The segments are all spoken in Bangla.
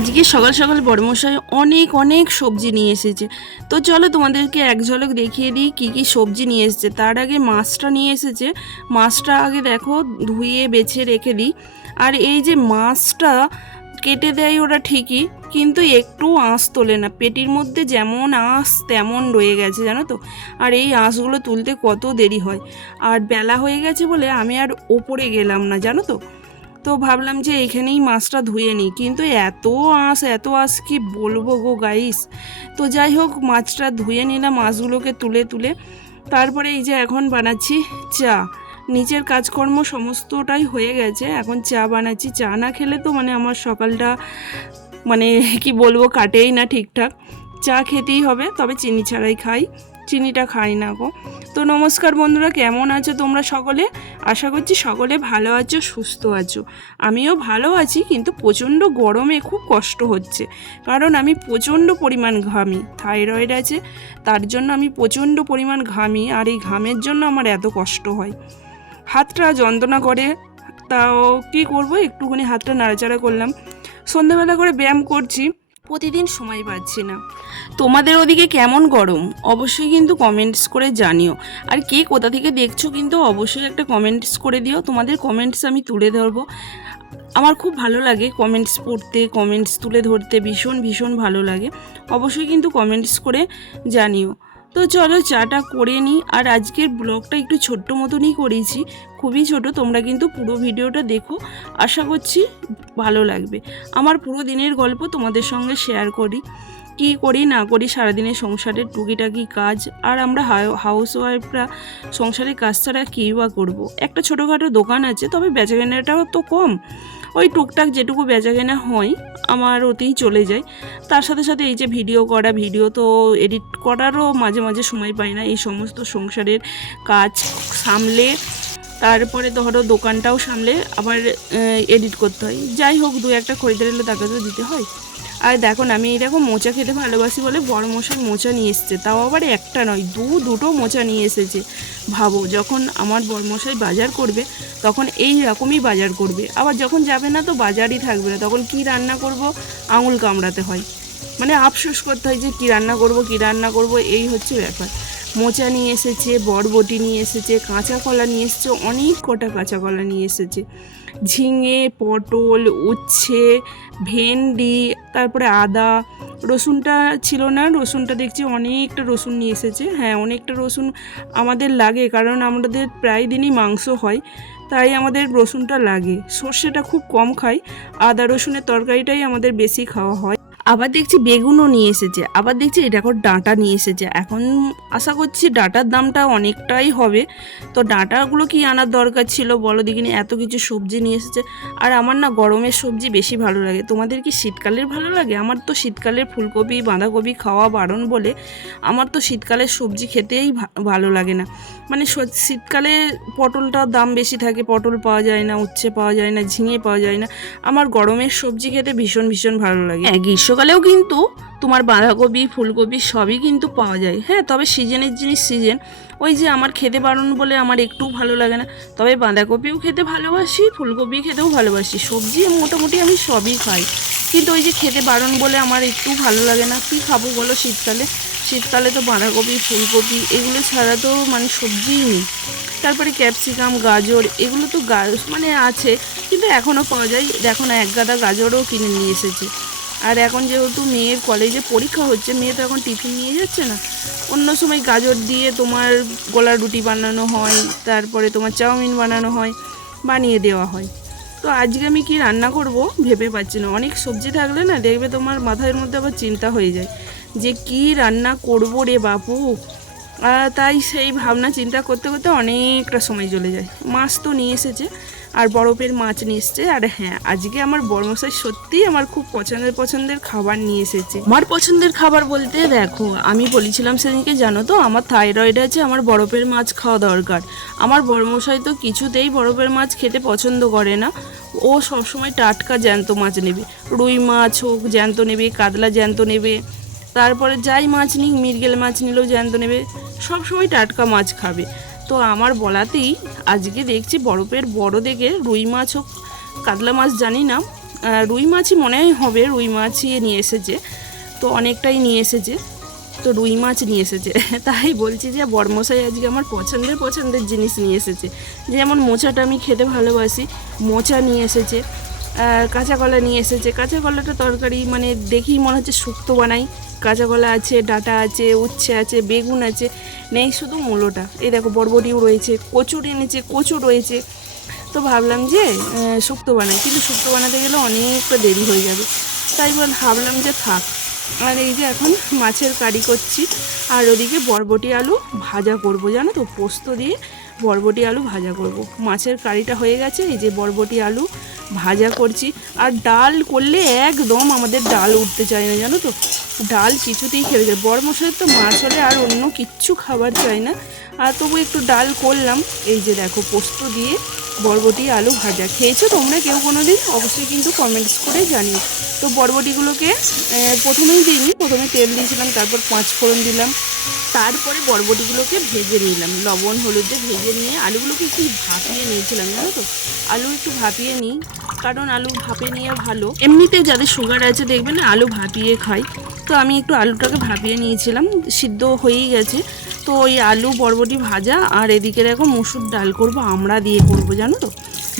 আজকে সকাল সকাল বড়মশাই অনেক অনেক সবজি নিয়ে এসেছে। তো চলো তোমাদেরকে এক ঝলক দেখিয়ে দিই কী কী সবজি নিয়ে এসেছে। তার আগে মাছটা নিয়ে এসেছে, মাছটা আগে দেখো ধুয়ে বেছে রেখে দিই। আর এই যে মাছটা কেটে দেয় ওরা ঠিকই, কিন্তু একটু আঁশ তোলে না, পেটির মধ্যে যেমন আঁশ তেমন রয়ে গেছে জানো তো। আর এই আঁশগুলো তুলতে কত দেরি হয়, আর বেলা হয়ে গেছে বলে আমি আর ওপরে গেলাম না জানো তো। তো ভাবলাম যে এইখানেই মাছটা ধুয়ে নিই, কিন্তু এত আঁশ কি বলবো গো গাইস। তো যাই হোক, মাছটা ধুয়ে নিলাম মাছগুলোকে তুলে তুলে। তারপরে এই যে এখন বানাচ্ছি চা। নিচের কাজকর্ম সমস্তটাই হয়ে গেছে, এখন চা বানাচ্ছি। চা না খেলে তো মানে আমার সকালটা মানে কি বলবো কাটেই না ঠিকঠাক। চা খেতেই হবে, তবে চিনি ছাড়াই খাই, চিনিটা খাই না গো। তো নমস্কার বন্ধুরা, কেমন আছো তোমরা সকলে? আশা করছি সকলে ভালো আছো, সুস্থ আছো। আমিও ভালো আছি, কিন্তু প্রচণ্ড গরমে খুব কষ্ট হচ্ছে, কারণ আমি প্রচণ্ড পরিমাণ ঘামি, থাইরয়েড আছে, তার জন্য আমি প্রচণ্ড পরিমাণ ঘামি। আর এই ঘামের জন্য আমার এত কষ্ট হয়, হাতটা যন্ত্রণা করে। তাও কী করবো, একটুখানি হাতটা নাড়াচাড়া করলাম। সন্ধ্যাবেলা করে ব্যায়াম করছি, প্রতিদিন সময় পাচ্ছি না। তোমাদের ওদিকে কেমন গরম অবশ্যই কিন্তু কমেন্টস করে জানিও। আর কে কোথা থেকে দেখছো কিন্তু অবশ্যই একটা কমেন্টস করে দিও, তোমাদের কমেন্টস আমি তুলে ধরবো। আমার খুব ভালো লাগে কমেন্টস পড়তে, কমেন্টস তুলে ধরতে ভীষণ ভীষণ ভালো লাগে। অবশ্যই কিন্তু কমেন্টস করে জানিও। তো চলো চাটা করে নিই। আর আজকের ব্লগটা একটু ছোট্ট মতনই করেছি, খুবই ছোট। তোমরা কিন্তু পুরো ভিডিওটা দেখো, আশা করছি ভালো লাগবে। আমার পুরো দিনের গল্প তোমাদের সঙ্গে শেয়ার করি, কী করি না করি সারাদিনের সংসারের টুকিটাকি কাজ। আর আমরা হাউস ওয়াইফরা সংসারের কাজ ছাড়া কী বা করবো। একটা ছোটোখাটো দোকান আছে, তবে বেচাকেনাটাও তো কম, ওই টুকটাক যেটুকু বেচাকেনা হয় আমার ওতেই চলে যায়। তার সাথে সাথে এই যে ভিডিও করা, ভিডিও তো এডিট করারও মাঝে মাঝে সময় পাই না, এই সমস্ত সংসারের কাজ সামলে তারপরে ধরো দোকানটাও সামলে আবার এডিট করতে হয়। যাই হোক, দু একটা খরিদ্দার এলে তাকে তো দিতে হয়। আর দেখো না, আমি এরকম মোচা খেতে ভালোবাসি বলে বড়মশাই মোচা নিয়ে এসেছে, তাও আবার একটা নয়, দুটো মোচা নিয়ে এসেছে। ভাবো, যখন আমার বড়মশাই বাজার করবে তখন এই রকমই বাজার করবে, আবার যখন যাবে না তো বাজারই থাকবে না, তখন কি রান্না করব আঙুল কামড়াতে হয়, মানে আফসোস করতে হয় যে কী রান্না করব, এই হচ্ছে ব্যাপার। মোচা নিয়ে এসেছে, বরবটি নিয়ে এসেছে, কাঁচা কলা নিয়ে এসেছে, অনেক কটা কাঁচা কলা নিয়ে এসেছে, ঝিঙে, পটল, উচ্ছে, ভেন্ডি, তারপরে আদা। রসুনটা ছিল না, রসুনটা দেখছি অনেকটা রসুন নিয়ে এসেছে। হ্যাঁ, অনেকটা রসুন আমাদের লাগে, কারণ আমাদের প্রায় দিনই মাংস হয়, তাই আমাদের রসুনটা লাগে। সর্ষেটা খুব কম খাই, আদা রসুনের তরকারিটাই আমাদের বেশি খাওয়া হয়। আবার দেখছি বেগুনও নিয়ে এসেছে, আবার দেখছি এটা ডাঁটা নিয়ে এসেছে। এখন আশা করছি ডাঁটার দামটা অনেকটাই হবে। তো ডাঁটাগুলো কি আনার দরকার ছিল বলো দেখিনি, এত কিছু সবজি নিয়ে এসেছে। আর আমার না গরমের সবজি বেশি ভালো লাগে, তোমাদের কি শীতকালের ভালো লাগে? আমার তো শীতকালের ফুলকপি বাঁধাকপি খাওয়া বারণ বলে আমার তো শীতকালের সবজি খেতেই ভালো লাগে না। মানে শীতকালে পটলটার দাম বেশি থাকে, পটল পাওয়া যায় না, উচ্ছে পাওয়া যায় না, ঝিঙে পাওয়া যায় না। আমার গরমের সবজি খেতে ভীষণ ভীষণ ভালো লাগে। হ্যাঁ, গ্রীষ্মকালেও কিন্তু তোমার বাঁধাকপি ফুলকপি সবই কিন্তু পাওয়া যায়। হ্যাঁ, তবে সিজনের জিনিস সিজন, ওই যে আমার খেতে বারণ বলে আমার একটু ভালো লাগে না। তবে বাঁধাকপিও খেতে ভালোবাসি, ফুলকপি খেতেও ভালোবাসি, সবজি মোটামুটি আমি সবই খাই, কিন্তু ওই যে খেতে বারণ বলে আমার একটু ভালো লাগে না। কী খাবো বলো শীতকালে? শীতকালে তো বাঁধাকপি ফুলকপি এগুলো ছাড়া তো মানে সবজিই নেই। তারপরে ক্যাপসিকাম, গাজর, এগুলো তো মানে আছে, কিন্তু এখনও পাওয়া যায়। দেখো না, এক গাদা গাজরও কিনে নিয়ে এসেছি। আর এখন যেহেতু মেয়ের কলেজে পরীক্ষা হচ্ছে, মেয়ে তো এখন টিফিন নিয়ে যাচ্ছে না। অন্য সময় গাজর দিয়ে তোমার গোলা রুটি বানানো হয়, তারপরে তোমার চাউমিন বানানো হয়, বানিয়ে দেওয়া হয়। তো আজকে আমি কি রান্না করব ভেবে পাচ্ছি না। অনেক সবজি থাকলে না দেখবে তোমার মাথার মধ্যে আবার চিন্তা হয়ে যায় যে কি রান্না করব রে বাপু। তাই সেই ভাবনা চিন্তা করতে করতে অনেকটা সময় চলে যায়। মাছ তো নিয়ে এসেছে, আর বরফের মাছ নিয়ে এসছে। আর হ্যাঁ, আজকে আমার বড়মশাই সত্যিই আমার খুব পছন্দের খাবার নিয়ে এসেছে। আমার পছন্দের খাবার বলতে দেখো, আমি বলেছিলাম সেদিনকে, জানো তো আমার থাইরয়েড আছে, আমার বরফের মাছ খাওয়া দরকার। আমার বড়মশাই তো কিছুতেই বরফের মাছ খেতে পছন্দ করে না, ও সবসময় টাটকা জ্যান্ত মাছ নেবে, রুই মাছ হোক জ্যান্ত নেবে, কাতলা জ্যান্ত নেবে, তারপরে যাই মাছ নিক, মৃগেল মাছ নিলেও জ্যান্ত নেবে, সবসময় টাটকা মাছ খাবে। তো আমার বলাতেই আজকে দেখছি বরফের বড় দেখে রুই মাছ হোক কাতলা মাছ জানি না, রুই মাছই মনে হবে, রুই মাছই নিয়ে এসেছে, তো অনেকটাই নিয়ে এসেছে, তো রুই মাছ নিয়ে এসেছে। তাই বলছি যে বড়মশাই আজকে আমার পছন্দের জিনিস নিয়ে এসেছে, যেমন মোচাটা আমি খেতে ভালোবাসি, মোচা নিয়ে এসেছে, কাঁচা কলা নিয়ে এসেছে। কাঁচা কলাটা তরকারি মানে দেখেই মনে হচ্ছে শুক্তো বানাই। কাঁচা কলা আছে, ডাঁটা আছে, উচ্ছে আছে, বেগুন আছে, নেই শুধু মূলোটা। এই দেখো বরবটিও রয়েছে, কচুর এনেছে, কচু রয়েছে। তো ভাবলাম যে শুক্তো বানাই, কিন্তু শুক্তো বানাতে গেলে অনেকটা দেরি হয়ে যাবে, তাই ভাবলাম যে থাক। আর এই যে এখন মাছের কারি করছি, আর ওদিকে বরবটি আলু ভাজা করব, জানো তো, পোস্ত দিয়ে বরবটি আলু ভাজা করব। মাছের কারিটা হয়ে গেছে, এই যে বরবটি আলু ভাজা করছি। আর ডাল করলে একদম আমাদের ডাল উঠতে চায় না, জানো তো, ডাল কিছুতেই খেতে যায়। বড় মশাই তো মাছ হলে আর অন্য কিচ্ছু খাবার চাই না, আর তবু একটু ডাল করলাম। এই যে দেখো পোস্ত দিয়ে বরবটি আলু ভাজা, খেয়েছো তোমরা কেউ কোনো দিন? অবশ্যই কিন্তু কমেন্টস করে জানিও। তো বরবটিগুলোকে প্রথমেই দিইনি, প্রথমে তেল দিয়েছিলাম, তারপর 5 ফোড়ন দিলাম, তারপরে বরবটিগুলোকে ভেজে নিলাম, লবণ হলুদে ভেজে নিয়ে আলুগুলোকে একটু ভাপিয়ে নিয়েছিলাম, জানো তো। আলু একটু ভাপিয়ে নিই, কারণ আলু ভাপে নিয়ে ভালো। এমনিতেও যাদের সুগার আছে দেখবেন আলু ভাপিয়ে খায়, তো আমি একটু আলুটাকে ভাপিয়ে নিয়েছিলাম, সিদ্ধ হয়েই গেছে। তো ওই আলু বরবটি ভাজা, আর এদিকে দেখো মুসুর ডাল করব, আমড়া দিয়ে করবো, জানো তো।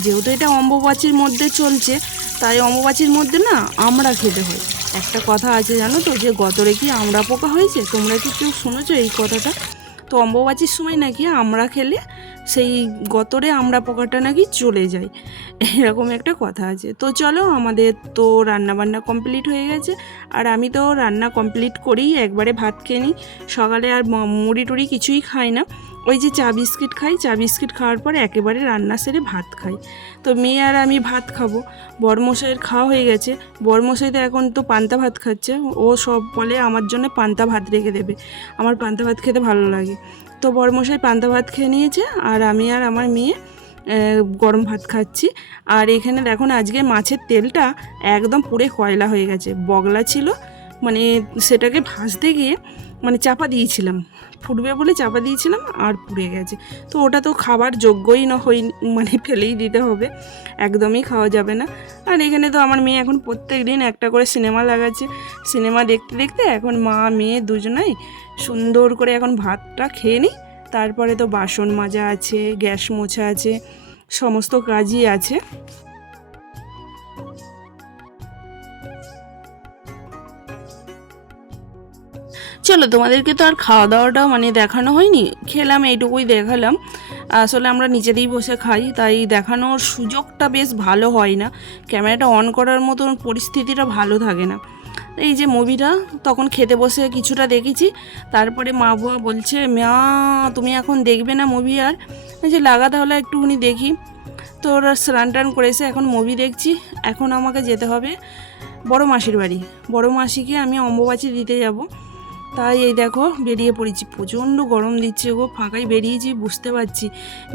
যেহেতু এটা অম্বুবাচীর মধ্যে চলছে, তাই অম্বুবাচীর মধ্যে না আমড়া খেতে হয়। একটা কথা আছে জানো তো, যে গতরে কি আমড়া পোকা হয়েছে, তোমরা কি কেউ শুনেছো এই কথাটা? তো অম্বুবাচীর সময় নাকি আমড়া খেলে সেই গতরে আমড়া পোকাটা নাকি চলে যায়, এরকম একটা কথা আছে। তো চলো, আমাদের তো রান্নাবান্না কমপ্লিট হয়ে গেছে, আর আমি তো রান্না কমপ্লিট করেই একবারে ভাত খেয়ে নিই। সকালে আর মুড়ি টুড়ি কিছুই খাই না, ওই যে চা বিস্কিট খাই, চা বিস্কিট খাওয়ার পরে একেবারে রান্না সেরে ভাত খাই। তো মেয়ে আর আমি ভাত খাবো, বড়মশাইয়ের খাওয়া হয়ে গেছে। বড়মশাই তো এখন তো পান্তা ভাত খাচ্ছে, ও সব বলে আমার জন্য পান্তা ভাত রেখে দেবে, আমার পান্তা ভাত খেতে ভালো লাগে। তো বড়মশাই পান্তা ভাত খেয়ে নিয়েছে, আর আমি আর আমার মেয়ে গরম ভাত খাচ্ছি। আর এখানে দেখুন আজকে মাছের তেলটা একদম পুরে কয়লা হয়ে গেছে, বগলা ছিল, মানে সেটাকে ভাজতে গিয়ে মানে চাপা দিয়েছিলাম, ফুটবে বলে চাপা দিয়েছিলাম, আর পুড়ে গেছে। তো ওটা তো খাবার যোগ্যই না, মানে ফেলেই দিতে হবে, একদমই খাওয়া যাবে না। আর এখানে তো আমার মেয়ে এখন প্রত্যেক দিন একটা করে সিনেমা লাগাচ্ছে, সিনেমা দেখতে দেখতে এখন মা মেয়ে দুজনাই সুন্দর করে এখন ভাতটা খেয়ে নিই। তারপরে তো বাসন মাজা আছে, গ্যাস মোছা আছে, সমস্ত কাজই আছে। চলো, তোমাদেরকে তো আর খাওয়া দাওয়াটাও মানে দেখানো হয়নি, খেলাম এইটুকুই দেখালাম। আসলে আমরা নিচেতেই বসে খাই, তাই দেখানোর সুযোগটা বেশ ভালো হয় না, ক্যামেরাটা অন করার মতন পরিস্থিতিটা ভালো থাকে না। এই যে মুভিটা তখন খেতে বসে কিছুটা দেখেছি, তারপরে মা বুয়া বলছে, মা তুমি এখন দেখবে না মুভি? আর যে লাগা তাহলে একটুখানি দেখি। তো ওরা স্নান টান করেছে, এখন মুভি দেখছি। এখন আমাকে যেতে হবে বড় মাসির বাড়ি, বড় মাসিকে আমি অম্বুবাচী দিতে যাব। তাই এই দেখো বেরিয়ে পড়েছি, প্রচণ্ড গরম দিচ্ছে গো, ফাঁকায় বেরিয়েছি, বুঝতে পারছি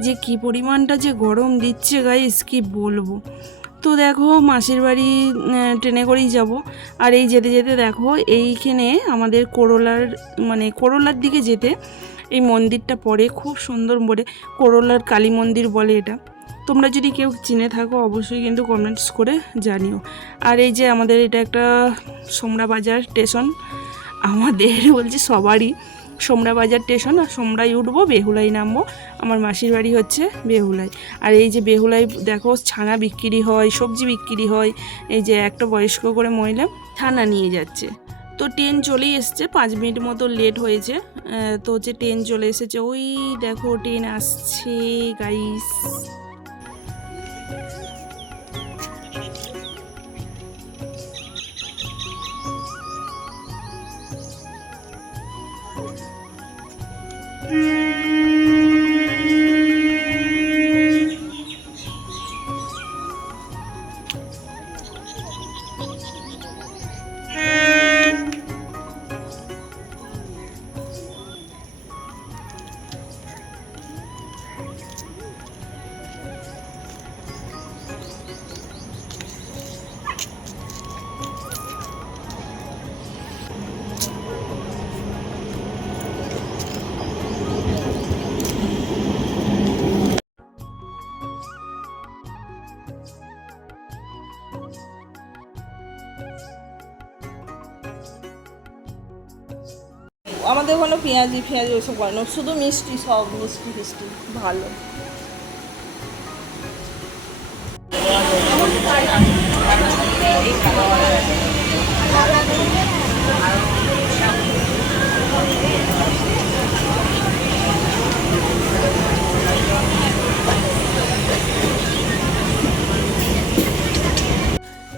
যে কি পরিমাণটা যে গরম দিচ্ছে গাইস, কি বলবো। তো দেখো মাসির বাড়ি ট্রেনে করেই যাব। আর এই যেতে যেতে দেখো এইখানে আমাদের করলার দিকে যেতে এই মন্দিরটা পড়ে, খুব সুন্দর বলে, করলার কালী মন্দির বলে এটা। তোমরা যদি কেউ চিনে থাকো অবশ্যই কিন্তু কমেন্টস করে জানিও। আর এই যে আমাদের এটা একটা সোমরা বাজার স্টেশন, আমাদের বলছি সবারই সোমরা বাজার স্টেশন, আর সোমরাই উঠবো, বেহুলাই নামবো। আমার মাসির বাড়ি হচ্ছে বেহুলাই। আর এই যে বেহুলাই দেখো ছানা বিক্রি হয়, সবজি বিক্রি হয়। এই যে একটা বয়স্ক করে মহিলা ছানা নিয়ে যাচ্ছে। তো ট্রেন চলেই এসছে, 5 মিনিট মতো লেট হয়েছে। তো হচ্ছে ট্রেন চলে এসেছে, ওই দেখো ট্রেন আসছে গাইস। আমাদের ওখানে পেঁয়াজি ওসব করে না, শুধু মিষ্টি, সব মিষ্টি ফিষ্টি ভালো।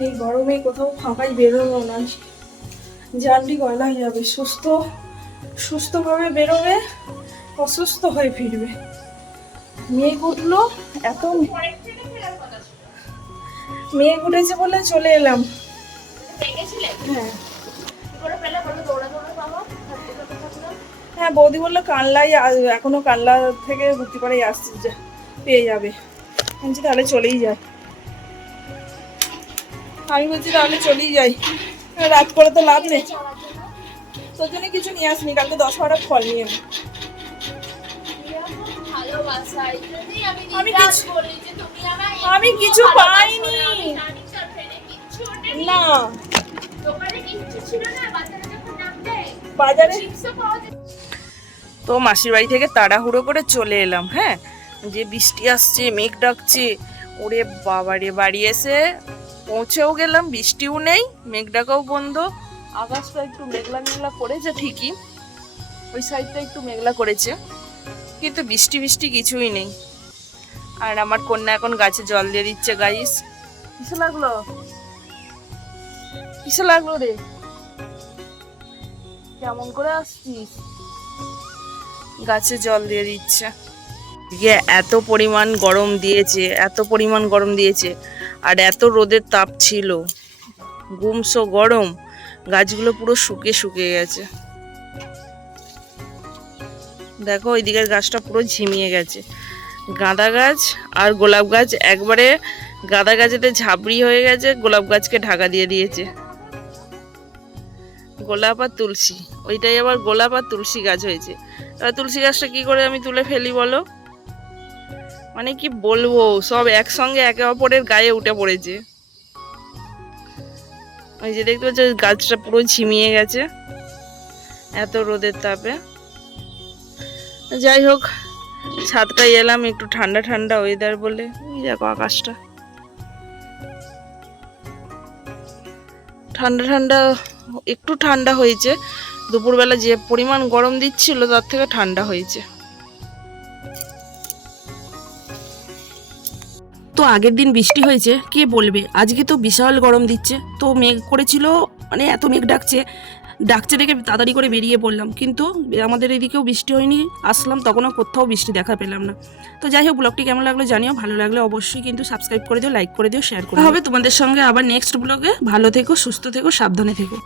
এই গরমে কোথাও ফাঁকাই বেরোনো না, জানলি গলায় যাবে। সুস্থভাবে বেরোবে, অসুস্থ হয়ে ফিরবে। মেঘ উঠলো, এত মেঘ উঠেছে বলে চলে এলাম। হ্যাঁ হ্যাঁ, বৌদি বললো কানলাই, এখনো কানলা থেকে গুটিপাড়াই আসছে, পেয়ে যাবে। বলছি তাহলে চলেই যায়। আমি বলছি তাহলে চলেই যাই, রাত করে তো লাভ নেই। তোর জন্য কিছু নিয়ে আসিনি, কালকে 10-12 ফল নিয়ে আমি আমি কিছু পাইনি না বাজারে। তো মাসির বাড়ি থেকে তাড়াহুড়ো করে চলে এলাম। হ্যাঁ, যে বৃষ্টি আসছে, মেঘ ডাকছে, ওরে বাবারে, বাড়ি এসে পৌঁছেও গেলাম, বৃষ্টিও নেই, মেঘ ডাকাও বন্ধ। আকাশটা একটু মেঘলা মেঘলা করেছে ঠিকই, ওই সাইডটা একটু মেঘলা করেছে, কিন্তু বৃষ্টি কিছুই নেই। আর আমার কন্যা এখন গাছে জল দিয়ে দিচ্ছে। গাইস, কিসে লাগলো রে, কেমন করে আসছিস? গাছে জল দিয়ে দিচ্ছে। এত পরিমাণ গরম দিয়েছে, আর এত রোদের তাপ ছিল, গুমসো গরম, গাছগুলো পুরো শুকিয়ে গেছে। দেখো ওই দিকের গাছটা পুরো ঝিমিয়ে গেছে। গাঁদা গাছ আর গোলাপ গাছ একবারে, গাঁদা গাছেতে ঝাবড়ি হয়ে গেছে, গোলাপ গাছকে ঢাকা দিয়ে দিয়েছে। গোলাপ আর তুলসী, ওইটাই আবার গোলাপ আর তুলসী গাছ হয়েছে। এবার তুলসী গাছটা কি করে আমি তুলে ফেলি বলো? মানে কি বলবো, সব একসঙ্গে একে অপরের গায়ে উঠে পড়েছে। ওই যে দেখতে পাচ্ছ গাছটা পুরো ঝিমিয়ে গেছে এত রোদের তাপে। যাই হোক, ছাদটায় এলাম, একটু ঠান্ডা ঠান্ডা ওয়েদার বলে। দেখো আকাশটা ঠান্ডা, একটু ঠান্ডা হয়েছে। দুপুরবেলা যে পরিমাণ গরম দিচ্ছিল তার থেকে ঠান্ডা হয়েছে। তো আগের দিন বৃষ্টি হয়েছে, কে বলবে, আজকে তো বিশাল গরম দিচ্ছে। তো মেঘ করেছিল, মানে এত মেঘ ডাকছে দেখে তাড়াতাড়ি করে বেরিয়ে পড়লাম, কিন্তু আমাদের এদিকেও বৃষ্টি হয়নি। আসলাম তখনও কোথাও বৃষ্টি দেখা পেলাম না। তো যাই হোক, ব্লগটি কেমন লাগলো জানিও, ভালো লাগলে অবশ্যই কিন্তু সাবস্ক্রাইব করে দিও, লাইক করে দিও, শেয়ার করে দিও। হবে তোমাদের সঙ্গে আবার নেক্সট ব্লগে। ভালো থেকো, সুস্থ থেকো, সাবধানে থেকো।